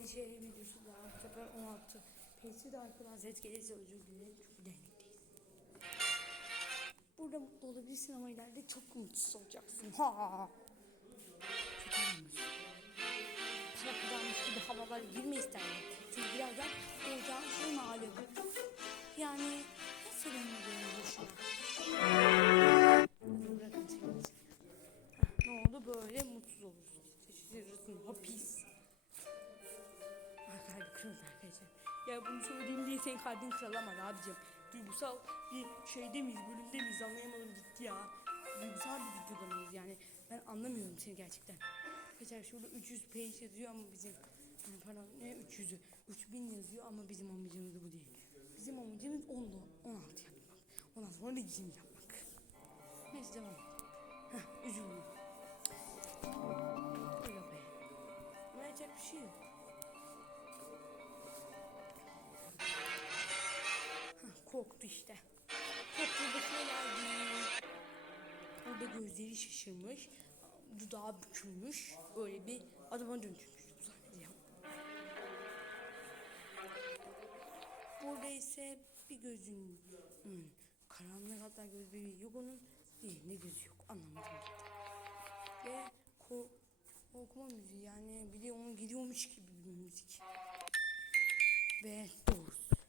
yeni şey videosu daha bu sefer 16. Peysi de arkadan ses gelirse özür dilerim. Çok denetliyiz. Burada mutlu olabilirsin ama ileride çok mutsuz olacaksın. Ha. Çok önemli. Para kazanmış gibi havalar girme isterdim. Çünkü birazdan olacağım şey malum. Yani nasıl gönderdim boşuna? Bunu söylediğim diye senin kalbin kırılamaz abicim. Duygusal bir şeyde miyiz, bölümde miyiz anlayamadım gitti ya. Duygusal bir videoda mıyız yani. Ben anlamıyorum seni gerçekten. Arkadaşlar şurada 300 page yazıyor ama bizim yani pardon ne 300'ü 3000 yazıyor ama bizim amacımız bu değil. Bizim amacımız 10 16 yapmak. Ondan sonra da 20 yapmak. Neyse devam. Heh üzüldüm. Öyle be. Yapacak bir şey yok. Korktu işte. Başına geldi. Burada gözleri şişirmiş. Dudağı bükülmüş. Öyle bir adama dönüşmüş. Zannediyorum. Burada ise bir gözün hmm, karanlık hatta göz bebeği yok onun. Değil ne gözü yok anlamadım. Ve ko okuma müziği yani biri onu gidiyormuş gibi bir müzik. Ve doğrusu.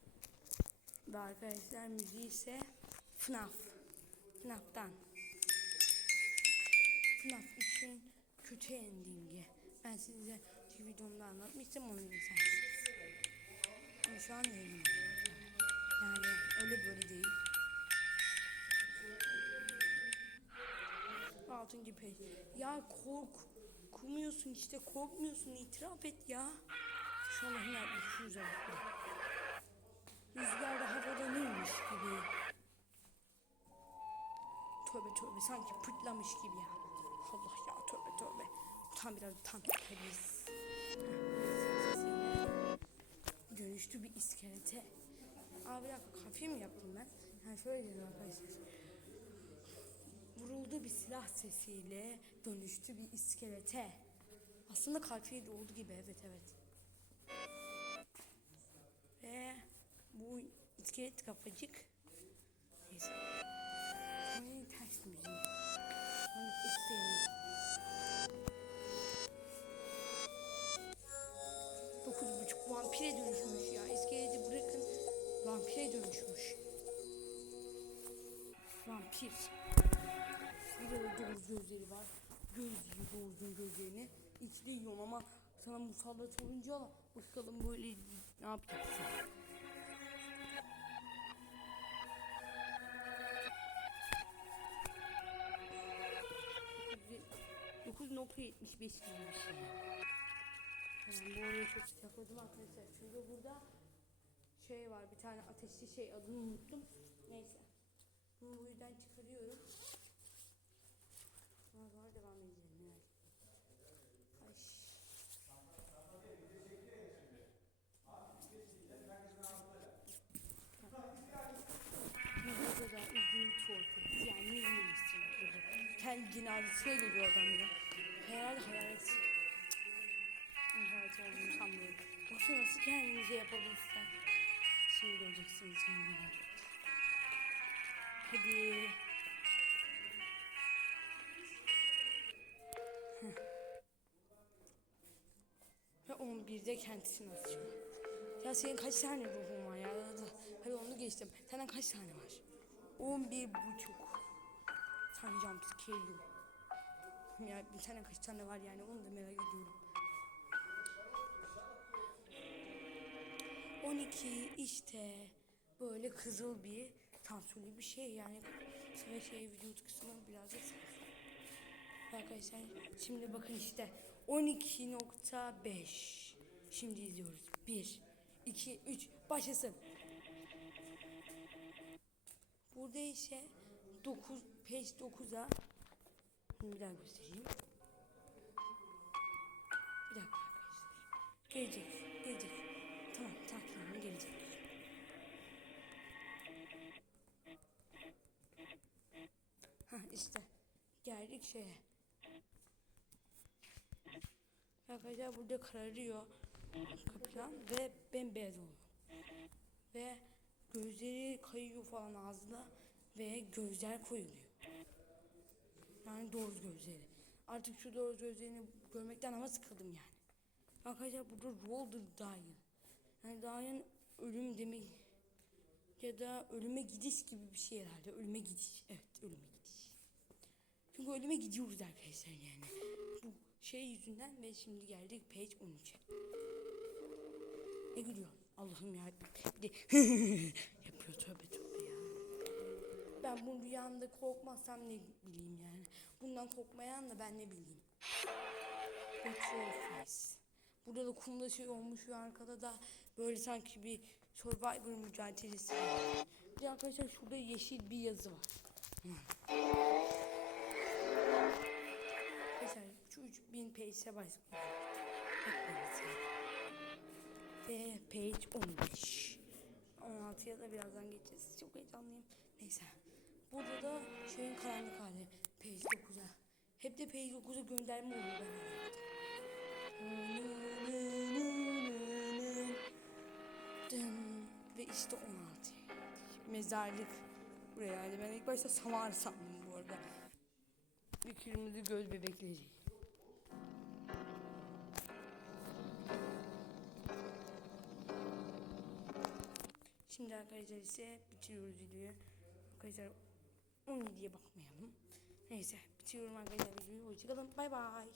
Ve arkadaşlar müziği ise FNAF. FNAF'tan. FNAF için kötü endingi. Ben size bir videomda anlatmıştım onu izlersiniz. Şu an yayınım. Yani öyle böyle değil. Altıncı page. Ya kork. Korkmuyorsun işte korkmuyorsun itiraf et ya. Şu an ne yapmış şu Rüzgar da havalanırmış gibi. Tövbe tövbe sanki pırtlamış gibi ya. Allah ya tövbe tövbe. Utan biraz utan. Sesiyle Dönüştü bir iskelete. Abi bir dakika mi yaptım ben? Yani şöyle geliyor arkadaşlar. Vuruldu bir silah sesiyle dönüştü bir iskelete. Aslında kalfiye de oldu gibi evet evet. İskelet kafacık. Neyse. Ay ters müziği. Hiç sevmiyorum. Dokuz buçuk vampire dönüşmüş ya. İskeleti bırakın vampire dönüşmüş. Vampir. Bir de doğuz gözleri var. Göz doğuzun gözlerini. İçi de yiyorum ama sana musallat olunca bakalım böyle ne yapacaksın? 9.75 gibi bir şey. Yani bu arada çok sıcakladım arkadaşlar. Çünkü burada şey var bir tane ateşli şey adını unuttum. Neyse. Bunu bu yüzden çıkarıyorum. Sonra sonra devam edelim yani. Ay. Burada da üzgün torpil. Yani neymişsin burada. Kendi cenazesine geliyor adam ya. Herhalde hayalet. Hayalet olduğunu sanmıyorum. Yoksa nasıl kendinize yapabilirsen. Şimdi göreceksiniz kendini. Hadi. Ve 11'de kendisini atacağım. Ya senin kaç tane ruhun var ya? Hadi, onu geçtim. Senden kaç tane var? 11 buçuk. Tane jumpscare yok. Ya bir tane kaç tane var yani onu da merak ediyorum. 12 işte böyle kızıl bir sansürlü bir şey yani ve şey vücut kısmı birazcık. Arkadaşlar şimdi bakın işte 12.5 Şimdi izliyoruz. 1 2 3 başlasın. Burada ise 9 page 9'a bir daha göstereyim. Bir dakika arkadaşlar. Gelecek, gelecek. Tamam, sakin gelecek. Ha işte geldik şeye. Arkadaşlar burada kararıyor. Kapıdan ve bembeyaz oluyor. Ve gözleri kayıyor falan ağzına ve gözler koyuluyor. Yani doğru gözleri. Artık şu doğru gözlerini görmekten ama sıkıldım yani. Arkadaşlar burada Roller Dying. Yani Dying ölüm demek ya da ölüme gidiş gibi bir şey herhalde. Ölüme gidiş. Evet ölüme gidiş. Çünkü ölüme gidiyoruz arkadaşlar yani. Bu şey yüzünden ve şimdi geldik page 13'e. Ne gülüyor? Allah'ım ya. Bir de yapıyor tövbe tövbe ya. Ben bu rüyamda korkmazsam ne bileyim yani. Bundan korkmayan da ben ne bileyim. Face. Burada da kumda şey olmuş ve arkada da böyle sanki bir Survivor mücadelesi var. Bir arkadaşlar şurada yeşil bir yazı var. Arkadaşlar şu 3000 page'e başlıyor. Ve page 15. 16'ya da birazdan geçeceğiz. Çok heyecanlıyım. Neyse. Burada da şeyin karanlık hali. Page 9'a. Hep de page 9'a gönderme oluyor ben. Ve işte 16. Mezarlık buraya geldi. Ben ilk başta samar sandım bu arada. Bir kırmızı göz bebekleri. Şimdi arkadaşlar ise bitiriyoruz videoyu. Arkadaşlar 17'ye bakmayalım. Neyse bitiriyorum arkadaşlar videoyu. Hoşçakalın. Bay bay.